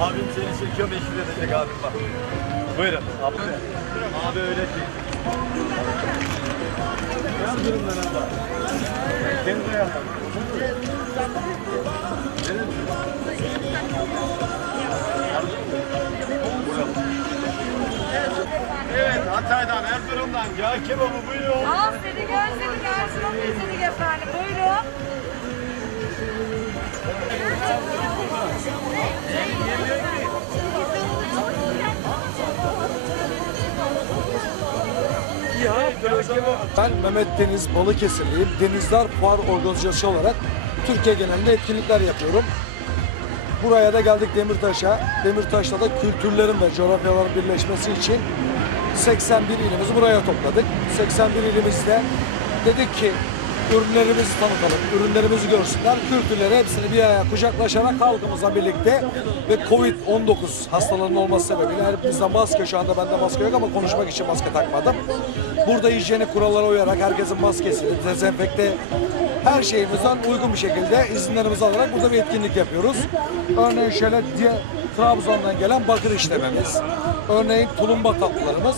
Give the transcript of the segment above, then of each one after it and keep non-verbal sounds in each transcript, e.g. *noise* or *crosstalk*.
çekiyor meşhur edecek abim bak. Buyurun. Abi, abi öyle. Biraz durun ben abla. Kendinize yapın. Evet, Hatay'dan, Erzurum'dan yağ kebabı buyurun. Al seni gör seni Erzurum getirdik efendim. Buyurun. Ben Mehmet Deniz Balıkesirliyim. Denizler Fuar Organizasyonu olarak Türkiye genelinde etkinlikler yapıyorum. Buraya da geldik Demirtaş'a. Demirtaş'ta da kültürlerin ve coğrafyaların birleşmesi için 81 ilimizi buraya topladık. 81 ilimizde dedik ki ürünlerimizi tanıtalım, ürünlerimizi görsünler, kültürleri hepsini bir araya kucaklaşarak halkımızla birlikte ve Covid-19 hastalığının olması sebebiyle hepimizden maske, şu anda bende maske yok ama konuşmak için maske takmadım. Burada hijyenik kurallara uyarak herkesin maskesini, dezenfekte her şeyimizden uygun bir şekilde izinlerimizi alarak burada bir etkinlik yapıyoruz. Örneğin şöyle diye Trabzon'dan gelen bakır işlememiz, örneğin tulumba kaplarımız.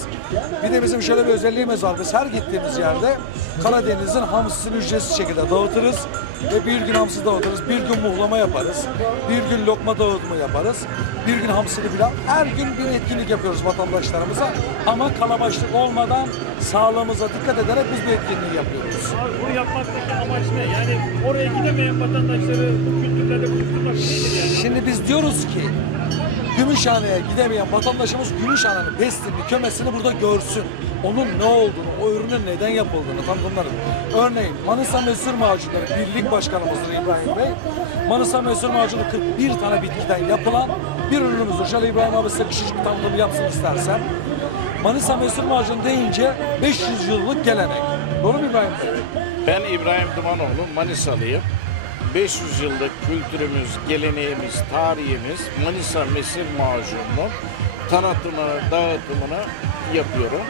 Bir de bizim şöyle bir özelliğimiz var. Biz her gittiğimiz yerde Karadeniz'in hamsisini ücretsiz şekilde dağıtırız ve bir gün hamsi dağıtırız, bir gün muhlama yaparız, bir gün lokma dağıtımı yaparız, bir gün hamsili filan. Her gün bir etkinlik yapıyoruz vatandaşlarımıza ama kalabalık olmadan sağlığımıza dikkat ederek biz bu etkinliği yapıyoruz. Bunu yapmaktaki amaç ne? Yani oraya gidemeyen vatandaşları bu kültürlerle buluşturmak nedir yani? Şimdi biz diyoruz ki Gümüşhane'ye gidemeyen vatandaşımız Gümüşhane'nin pestini, kömesini burada görsün. Onun ne olduğunu, o ürünün neden yapıldığını tanıtımları. Örneğin Manisa Mesur Macunları Birlik Başkanımızdır İbrahim Bey. Manisa Mesur Macunu 41 tane bitkiden yapılan bir ürünümüzdür. Şöyle İbrahim abi size küçücük bir tanıtım yapsın istersen. Manisa Mesur Macunu deyince 500 yıllık gelenek. Doğru mu İbrahim Bey? Ben İbrahim Dumanoğlu, Manisalıyım. 500 yıllık kültürümüz, geleneğimiz, tarihimiz Manisa Mesir Macun'un tanıtımını, dağıtımını yapıyorum.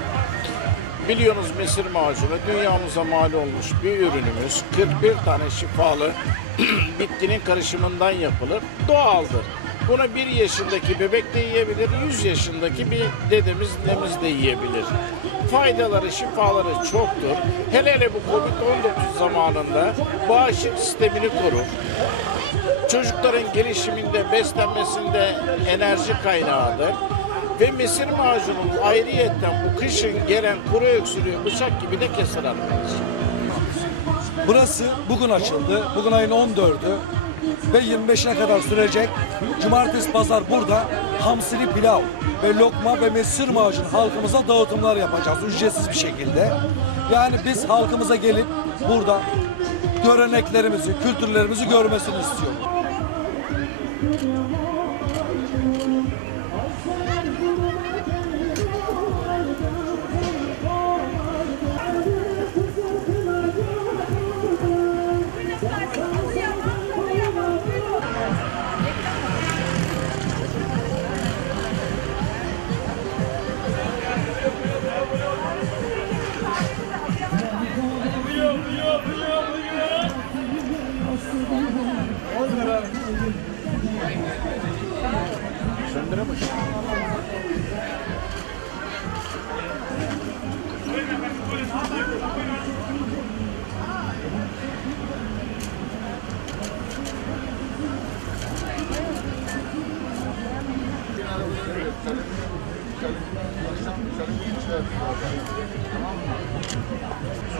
Biliyorsunuz mesir macunu dünyamıza mal olmuş bir ürünümüz. 41 tane şifalı *clears throat* bitkinin karışımından yapılır. Doğaldır. Bunu bir yaşındaki bebek de yiyebilir, 100 yaşındaki bir dedemiz, nemiz de yiyebilir. Faydaları, şifaları çoktur. Hele hele bu Covid-19 zamanında bağışıklık sistemini korur. Çocukların gelişiminde, beslenmesinde enerji kaynağıdır. Ve mesir macunun ayrıyetten bu kışın gelen kuru öksürüğü bıçak gibi de keser arkadaşlar. Burası bugün açıldı. Bugün ayın 14'ü ve 25'ine kadar sürecek. Cumartesi pazar burada hamsili pilav ve lokma ve mesir macun halkımıza dağıtımlar yapacağız ücretsiz bir şekilde. Yani biz halkımıza gelip burada göreneklerimizi, kültürlerimizi görmesini istiyoruz.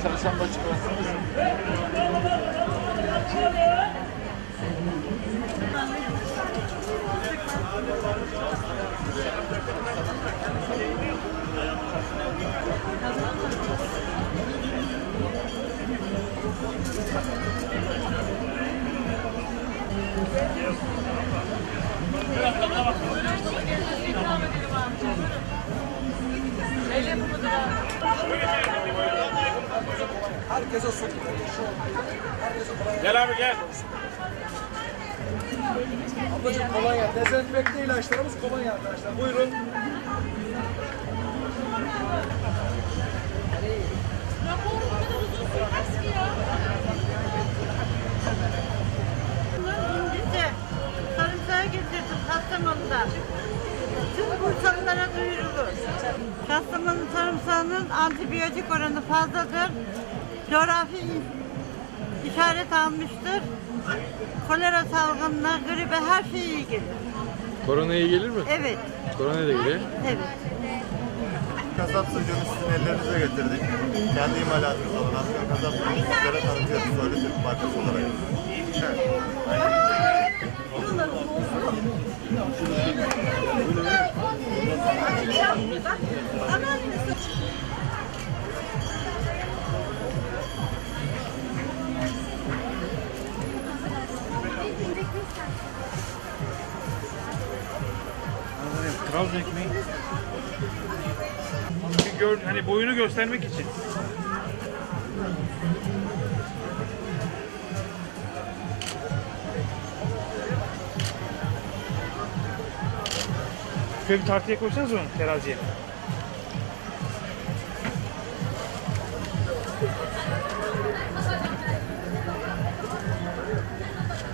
Çarşamba çıkarsınız. Herkese su. Gel abi gel. Ablacığım kolonya, dezenfekte ilaçlarımız kolonya arkadaşlar. Buyurun. Gidince sarımsağı getirdim Kastamonu'da. Kastamonu sarımsağının antibiyotik oranı fazladır. Coğrafi işaret almıştır. Kolera salgınına, gribe her şey iyi gelir. Korona iyi gelir mi? Evet, Korona da gelir. evet. Kasap sucuğunu sizin ellerinize getirdik. Kendi imalatımız olan Afgan kasap sucuğunu sizlere tanıtıyoruz. Söyle Türk markası olarak. Trabzon ekmeği. Gör, hani boyunu göstermek için. Şöyle bir tartıya koysanız onu teraziye.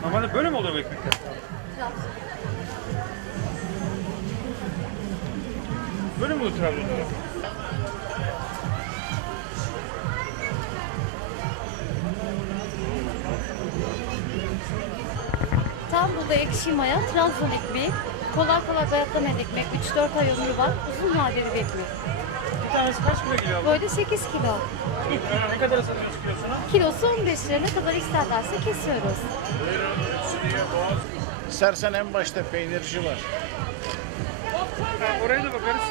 Normalde böyle mi oluyor bu ekmekler? Böyle mi oluyor Trabzon'da? İstanbul'da ekşi maya, Trabzon ekmeği, kolay kolay bayatlamayan ekmek, 3-4 ay ömrü var, uzun vadeli bir ekmek. Bir tanesi kaç kilo geliyor abla? Boyda 8 kilo. Ee, ne kadar satıyorsun kilosuna? Kilosu 15 lira, ne kadar isterlerse kesiyoruz. İstersen en başta peynirci var. Ha, oraya da bakarız.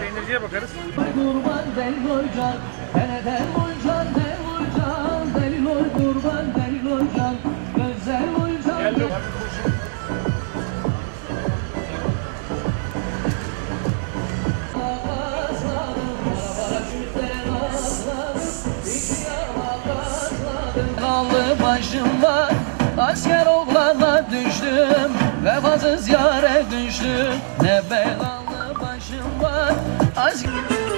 Peynirciye bakarız. kurban deli hocam Nerede hocam deli hocam Deli lor kurban deli hocam Güzel hocam Kanlı başım var Asker oğlana düştüm Vefasız yare düştüm Ne belalı başım var. Asker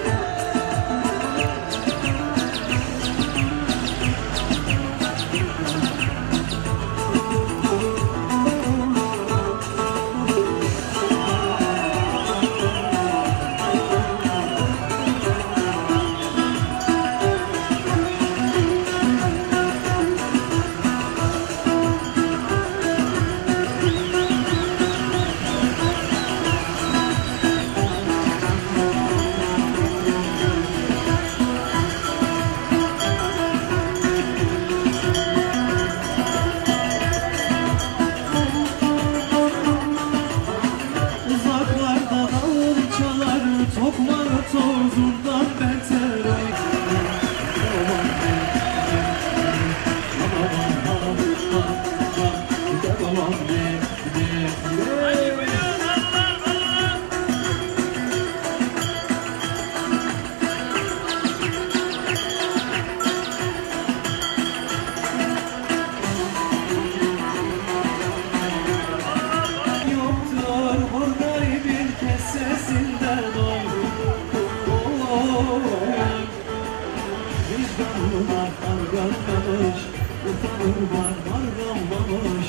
Vicdanlılar arganmamış Utanırlar arganmamış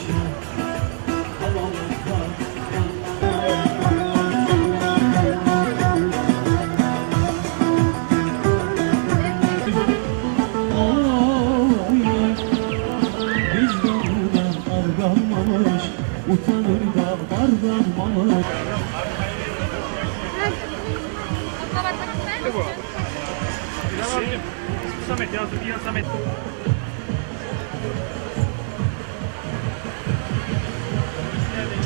Havalıklar Oy Vicdanlılar arganmamış. Utanır da arganmamış Ne Samet yazdı. Bir yan Samet. Evet.